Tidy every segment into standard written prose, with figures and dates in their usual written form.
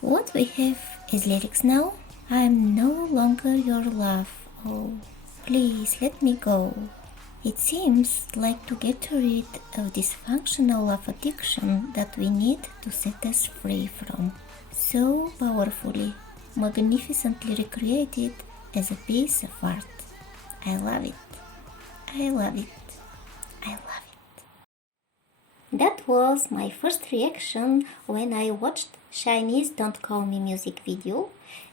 What we have is lyrics now. I'm no longer your love. Oh, please let me go. It seems like to get rid of this functional love addiction that we need to set us free from. So powerfully, magnificently recreated as a piece of art. I love it. I love it. I love it. That was my first reaction when I watched SHINee's Don't Call Me music video,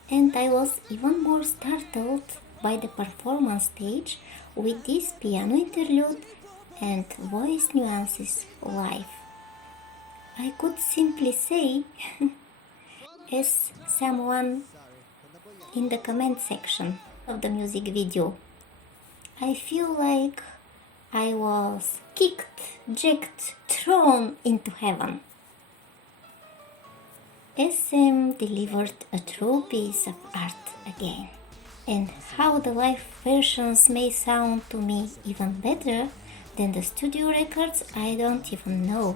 and I was even more startled by the performance stage with this piano interlude and voice nuances live. I could simply say, as someone in the comment section of the music video, I feel like I was kicked, jacked, thrown into heaven. SM delivered a true piece of art again. And how the live versions may sound to me even better than the studio records, I don't even know.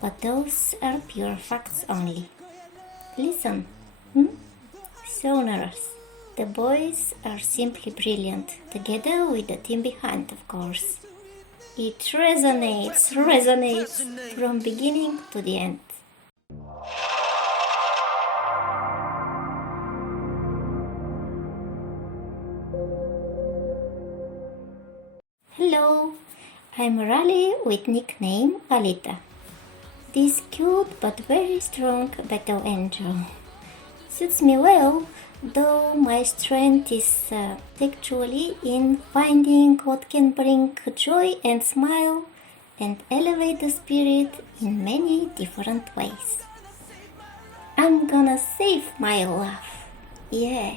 But those are pure facts only. Listen, Sonars. The boys are simply brilliant, together with the team behind, of course. It resonates from beginning to the end. Hello, I'm Raleigh with nickname Alita. This cute but very strong battle angel suits me well, though my strength is actually in finding what can bring joy and smile and elevate the spirit in many different ways. I'm gonna save my life, yeah.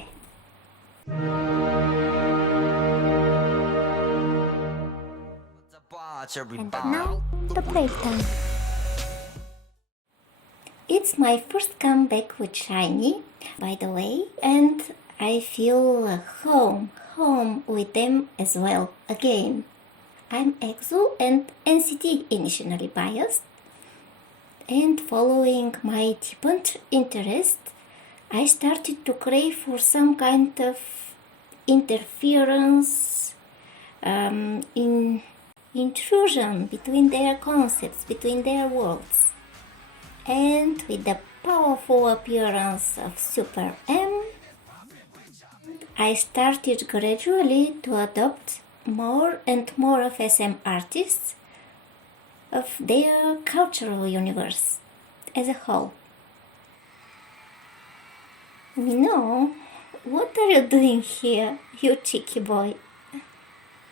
And now, the playtime. It's my first comeback with SHINee, by the way, and I feel home with them as well, again. I'm EXO and NCT initially biased, and following my deepened interest, I started to crave for some kind of interference, intrusion between their concepts, between their worlds. And with the powerful appearance of Super M, I started gradually to adopt more and more of SM artists of their cultural universe as a whole. Minho, what are you doing here, you cheeky boy?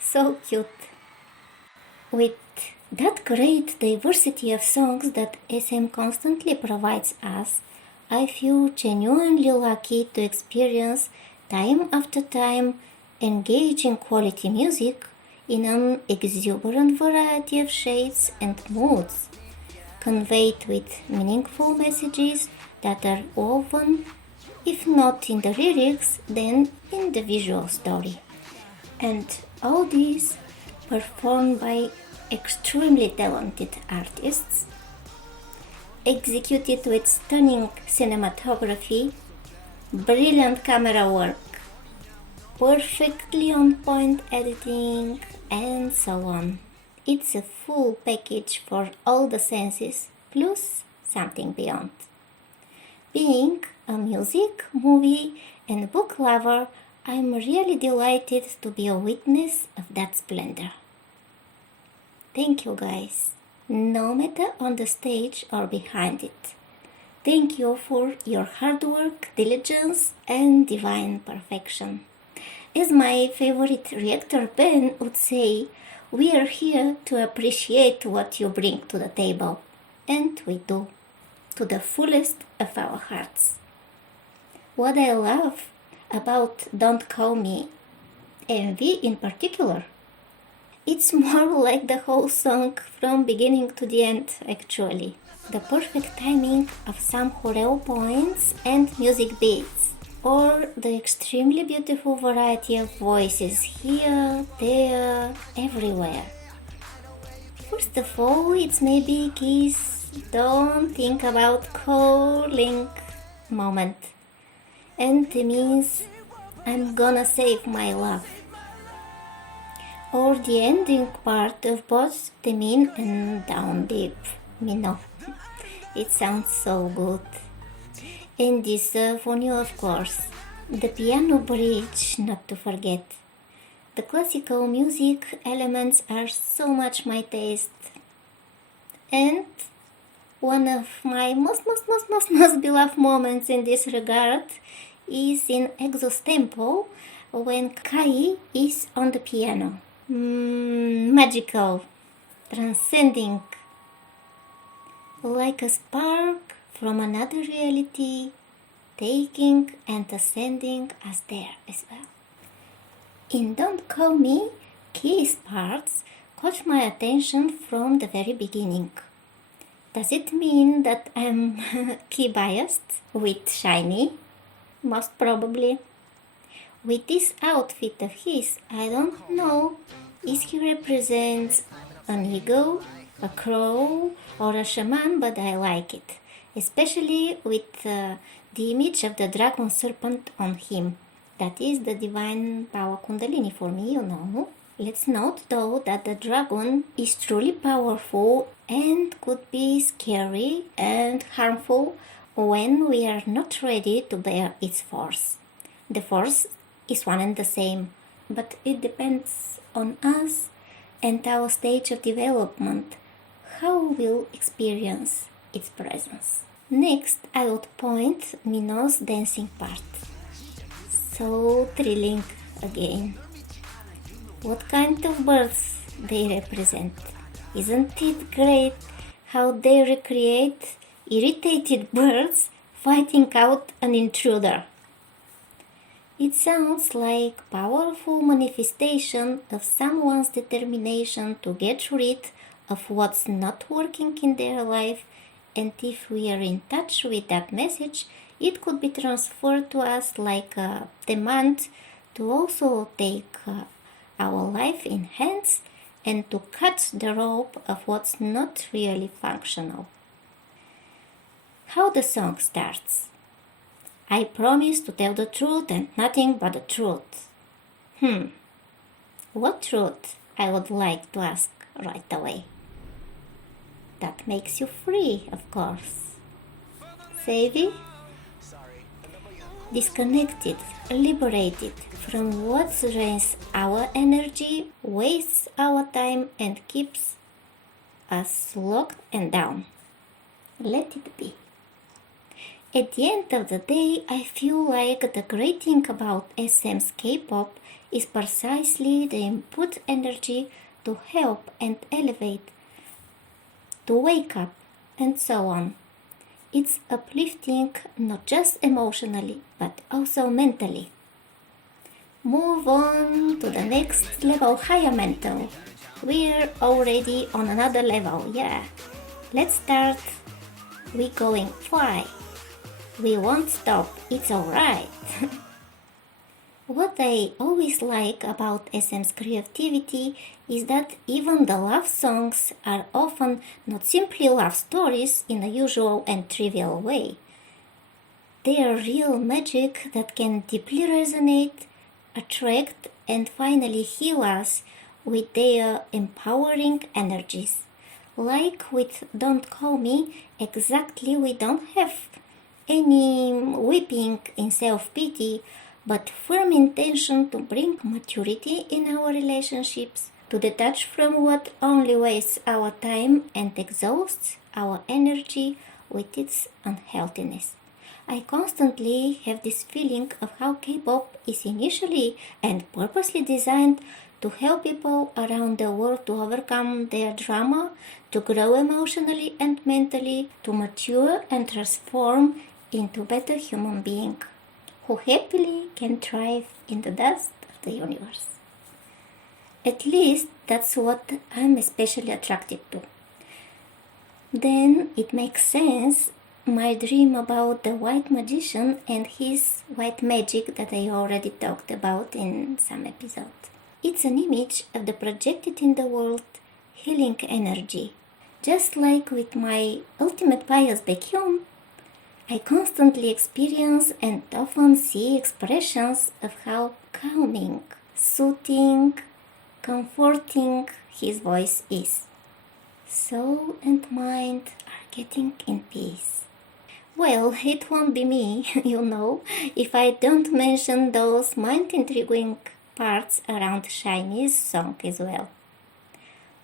So cute. With that great diversity of songs that SM constantly provides us, I feel genuinely lucky to experience time after time engaging quality music in an exuberant variety of shades and moods, conveyed with meaningful messages that are woven, if not in the lyrics, then in the visual story. And all these performed by extremely talented artists, executed with stunning cinematography, brilliant camera work, perfectly on point editing, and so on. It's a full package for all the senses, plus something beyond. Being a music, movie, and book lover, I'm really delighted to be a witness of that splendor. Thank you guys, no matter on the stage or behind it. Thank you for your hard work, diligence, and divine perfection. As my favorite reactor Ben would say, we are here to appreciate what you bring to the table. And we do, to the fullest of our hearts. What I love about Don't Call Me, MV in particular, it's more like the whole song from beginning to the end, actually. The perfect timing of some choreo points and music beats, or the extremely beautiful variety of voices here, there, everywhere. First of all, it's maybe keys don't think about calling moment. And it means I'm gonna save my love. Or the ending part of both the min and down deep. Mino. It sounds so good. And this for you, of course. The piano bridge, not to forget. The classical music elements are so much my taste. And one of my most beloved moments in this regard is in Exos Tempo when Kai is on the piano. Magical, transcending, like a spark from another reality, taking and ascending us there as well. In Don't Call Me, Key's parts caught my attention from the very beginning. Does it mean that I'm key biased with Shiny? Most probably. With this outfit of his, I don't know if he represents an eagle, a crow, or a shaman, but I like it. Especially with the image of the dragon serpent on him. That is the divine power kundalini for me, you know. Let's note though that the dragon is truly powerful and could be scary and harmful when we are not ready to bear its force. The force is one and the same, but it depends on us and our stage of development, how we'll experience its presence. Next, I would point Mino's dancing part. So thrilling again. What kind of birds they represent? Isn't it great how they recreate irritated birds fighting out an intruder? It sounds like powerful manifestation of someone's determination to get rid of what's not working in their life, and if we are in touch with that message, it could be transferred to us like a demand to also take our life in hands and to cut the rope of what's not really functional. How the song starts. I promise to tell the truth and nothing but the truth. What truth? I would like to ask right away. That makes you free, of course. Savvy? Disconnected, liberated from what drains our energy, wastes our time, and keeps us locked and down. Let it be. At the end of the day, I feel like the great thing about SM's K-pop is precisely the input energy to help and elevate, to wake up, and so on. It's uplifting not just emotionally, but also mentally. Move on to the next level, higher mental. We're already on another level, yeah. Let's start. We're going fly. We won't stop, it's alright. What I always like about SM's creativity is that even the love songs are often not simply love stories in a usual and trivial way. They are real magic that can deeply resonate, attract, and finally heal us with their empowering energies. Like with Don't Call Me, exactly, we don't have any weeping in self-pity, but firm intention to bring maturity in our relationships, to detach from what only wastes our time and exhausts our energy with its unhealthiness. I constantly have this feeling of how K-pop is initially and purposely designed to help people around the world to overcome their drama, to grow emotionally and mentally, to mature and transform into better human beings who happily can thrive in the dust of the universe. At least that's what I'm especially attracted to. Then it makes sense, my dream about the white magician and his white magic that I already talked about in some episode. It's an image of the projected in the world healing energy. Just like with my ultimate bias Baekhyun, I constantly experience and often see expressions of how calming, soothing, comforting his voice is. Soul and mind are getting in peace. Well, it won't be me, if I don't mention those mind-intriguing parts around Shiny's song as well.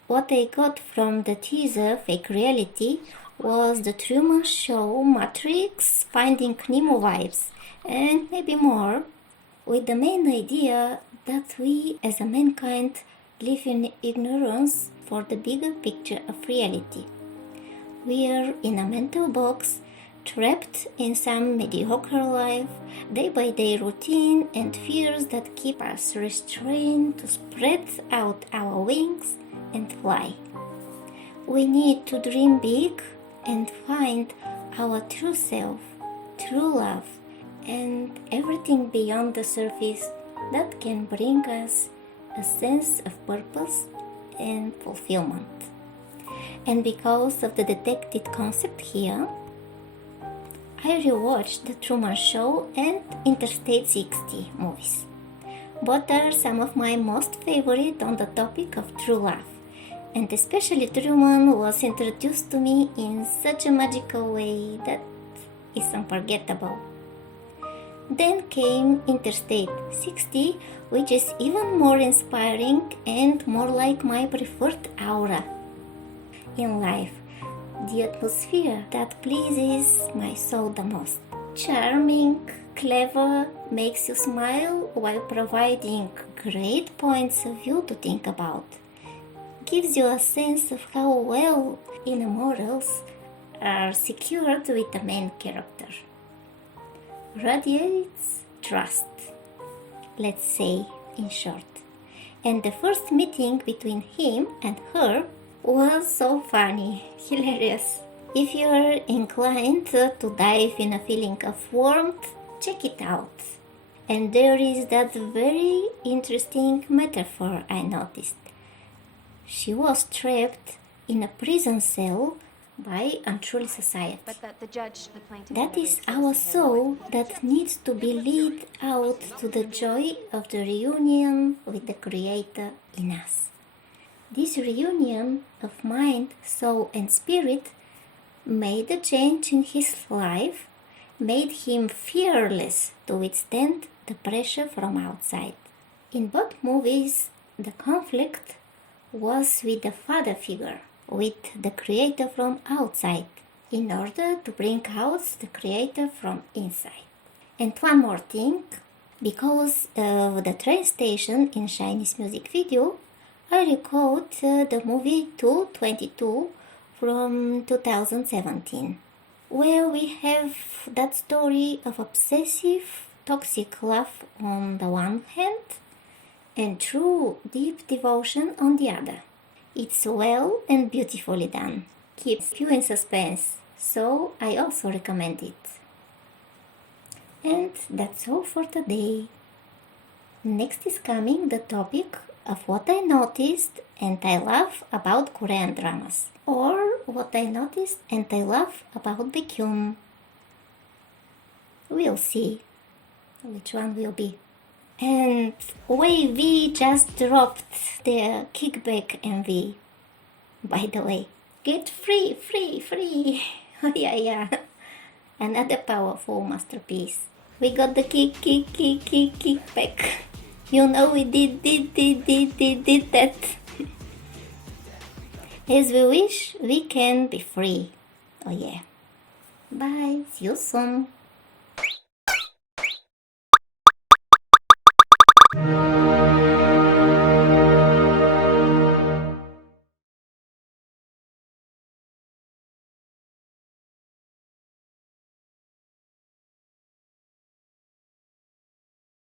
What I got from the teaser Fake Reality was the Truman Show, Matrix, Finding Nemo vibes, and maybe more, with the main idea that we as a mankind live in ignorance for the bigger picture of reality. We are in a mental box, trapped in some mediocre life, day-by-day routine and fears that keep us restrained to spread out our wings and fly. We need to dream big and find our true self, true love, and everything beyond the surface that can bring us a sense of purpose and fulfillment. And because of the detected concept here, I rewatched The Truman Show and Interstate 60 movies. Both are some of my most favorite on the topic of true love, and especially Truman was introduced to me in such a magical way that is unforgettable. Then came Interstate 60, which is even more inspiring and more like my preferred aura in life. The atmosphere that pleases my soul the most. Charming, clever, makes you smile while providing great points of view to think about. Gives you a sense of how well inner morals are secured with the main character. Radiates trust, let's say in short. And the first meeting between him and her was so funny, hilarious. If you're inclined to dive in a feeling of warmth, check it out. And there is that very interesting metaphor I noticed. She was trapped in a prison cell by unruly society. But the judge, the plaintiff, that is our soul that needs to be led out to the joy of the reunion with the Creator in us. This reunion of mind, soul, and spirit made a change in his life, made him fearless to withstand the pressure from outside. In both movies, the conflict was with the father figure, with the Creator from outside, in order to bring out the Creator from inside. And one more thing, because of the train station in Shiny's music video, I recalled the movie 222 from 2017, where we have that story of obsessive, toxic love on the one hand and true, deep devotion on the other. It's well and beautifully done. Keeps you in suspense, so I also recommend it. And that's all for today. Next is coming the topic of what I noticed and I love about Korean dramas, or what I noticed and I love about Baekhyun. We'll see which one will be. And WayV just dropped their Kickback MV. By the way, get free! Oh yeah. Another powerful masterpiece. We got the kickback. We did that. As we wish, we can be free. Oh yeah. Bye. See you soon.